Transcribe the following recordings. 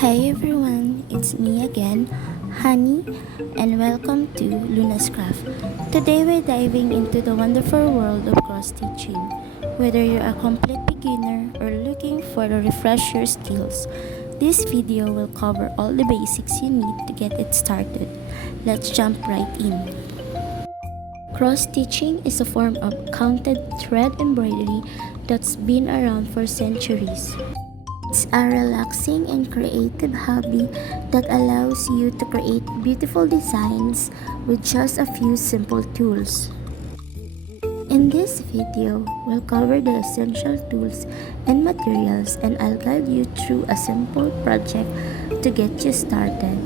Hi everyone, it's me again, Honey, and welcome to Luna's Craft. Today we're diving into the wonderful world of cross-stitching. Whether you're a complete beginner or looking for to refresh your skills, this video will cover all the basics you need to get it started. Let's jump right in. Cross-stitching is a form of counted thread embroidery that's been around for centuries. It's a relaxing and creative hobby that allows you to create beautiful designs with just a few simple tools. In this video, we'll cover the essential tools and materials, and I'll guide you through a simple project to get you started.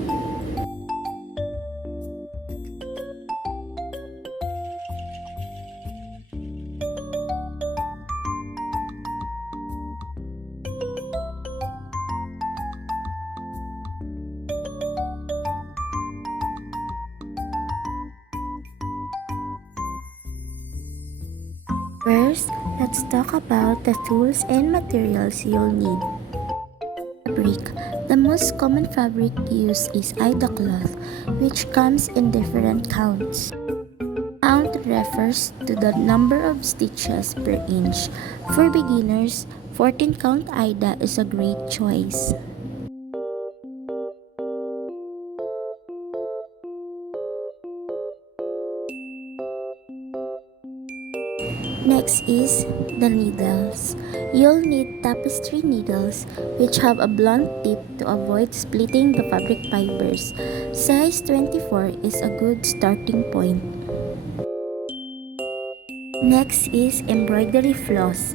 First, let's talk about the tools and materials you'll need. Fabric. The most common fabric used is Aida cloth, which comes in different counts. Count refers to the number of stitches per inch. For beginners, 14 count Aida is a great choice. Next is the needles. You'll need tapestry needles which have a blunt tip to avoid splitting the fabric fibers. Size 24 is a good starting point. Next is embroidery floss.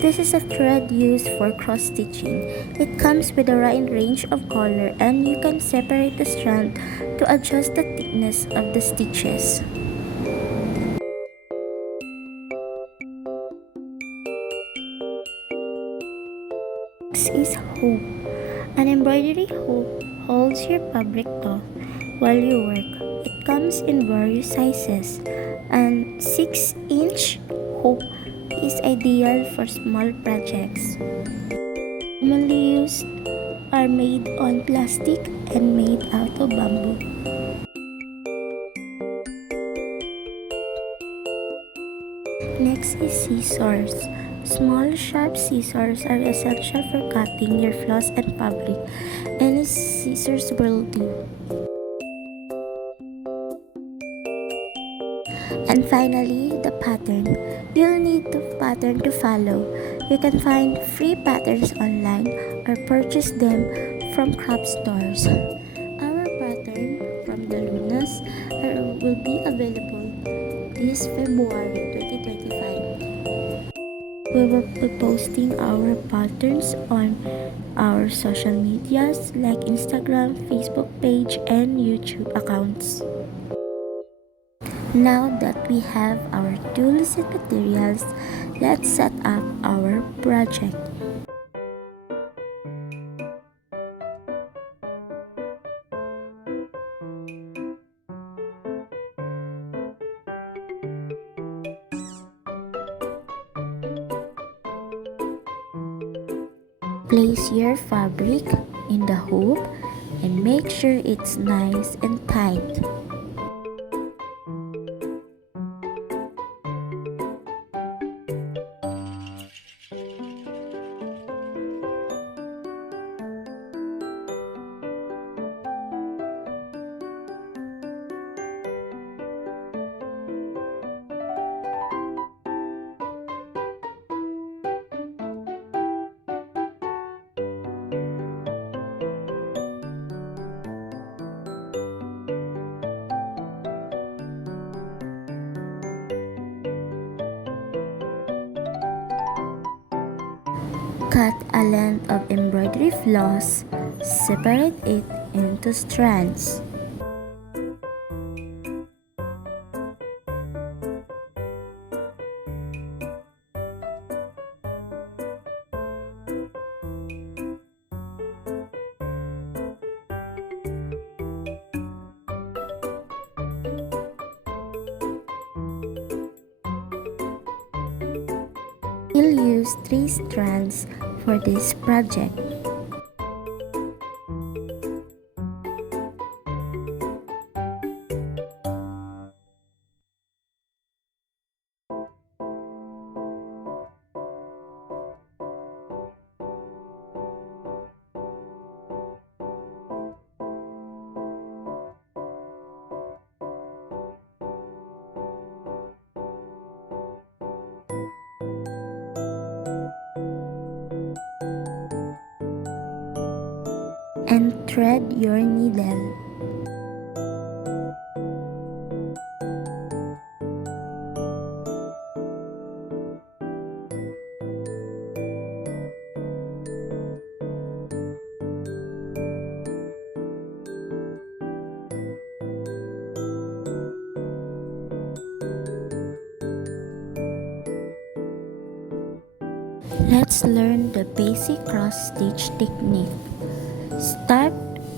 This is a thread used for cross-stitching. It comes with a wide range of color and you can separate the strand to adjust the thickness of the stitches. Next is hoop. An embroidery hoop holds your fabric taut while you work. It comes in various sizes. An 6-inch hoop is ideal for small projects. Commonly used are made on plastic and made out of bamboo. Next is scissors. Small sharp scissors are essential for cutting your floss and fabric. Any scissors will do. And finally, the pattern. You'll need the pattern to follow. You can find free patterns online or purchase them from craft stores. Our pattern from the Lunas will be available this February 2025. We will be posting our patterns on our social medias like Instagram, Facebook page, and YouTube accounts. Now that we have our tools and materials, let's set up our project. Place your fabric in the hoop and make sure it's nice and tight. Cut a length of embroidery floss, separate it into strands. We'll use 3 strands for this project. and thread your needle. Let's learn the basic cross-stitch technique. Start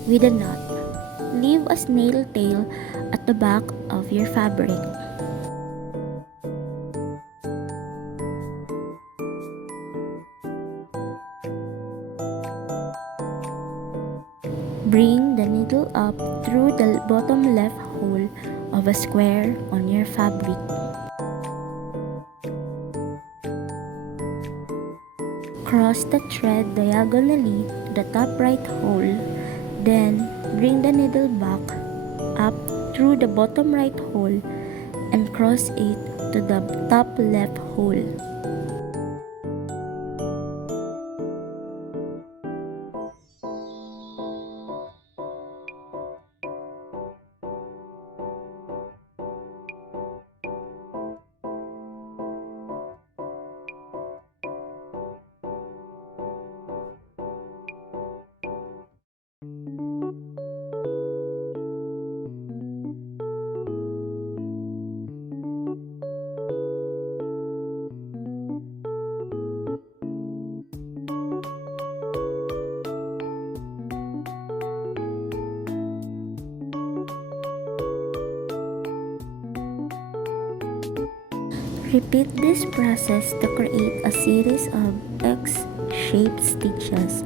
with a knot. Leave a snail tail at the back of your fabric. Bring the needle up through the bottom left hole of a square on your fabric. Cross the thread diagonally to the top right hole, then bring the needle back up through the bottom right hole and cross it to the top left hole. Repeat this process to create a series of X-shaped stitches.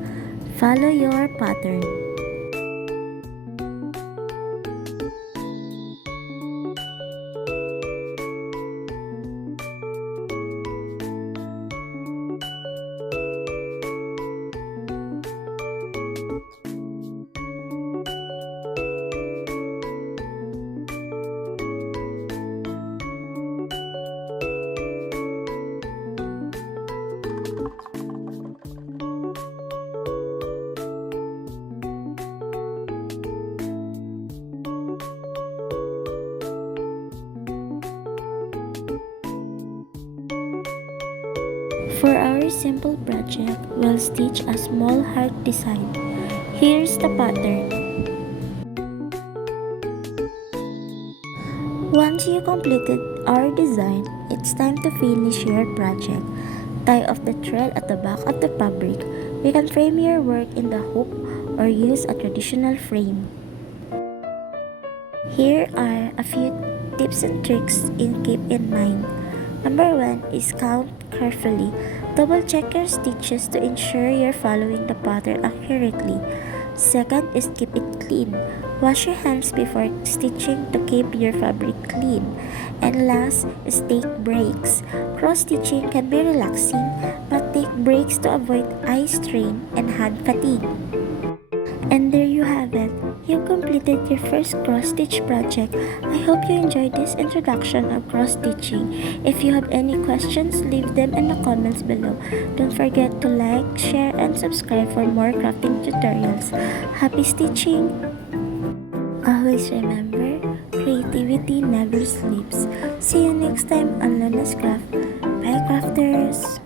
Follow your pattern. For our simple project, we'll stitch a small heart design. Here's the pattern. Once you completed our design, it's time to finish your project. Tie off the thread at the back of the fabric. You can frame your work in the hoop or use a traditional frame. Here are a few tips and tricks in keep in mind. Number 1 is count carefully. Double check your stitches to ensure you're following the pattern accurately. Second is keep it clean. Wash your hands before stitching to keep your fabric clean. And last is take breaks. Cross stitching can be relaxing, but take breaks to avoid eye strain and hand fatigue. And there you have it. You've completed your first cross-stitch project. I hope you enjoyed this introduction of cross-stitching. If you have any questions, leave them in the comments below. Don't forget to like, share, and subscribe for more crafting tutorials. Happy stitching! Always remember, creativity never sleeps. See you next time on Luna's Craft. Bye, crafters!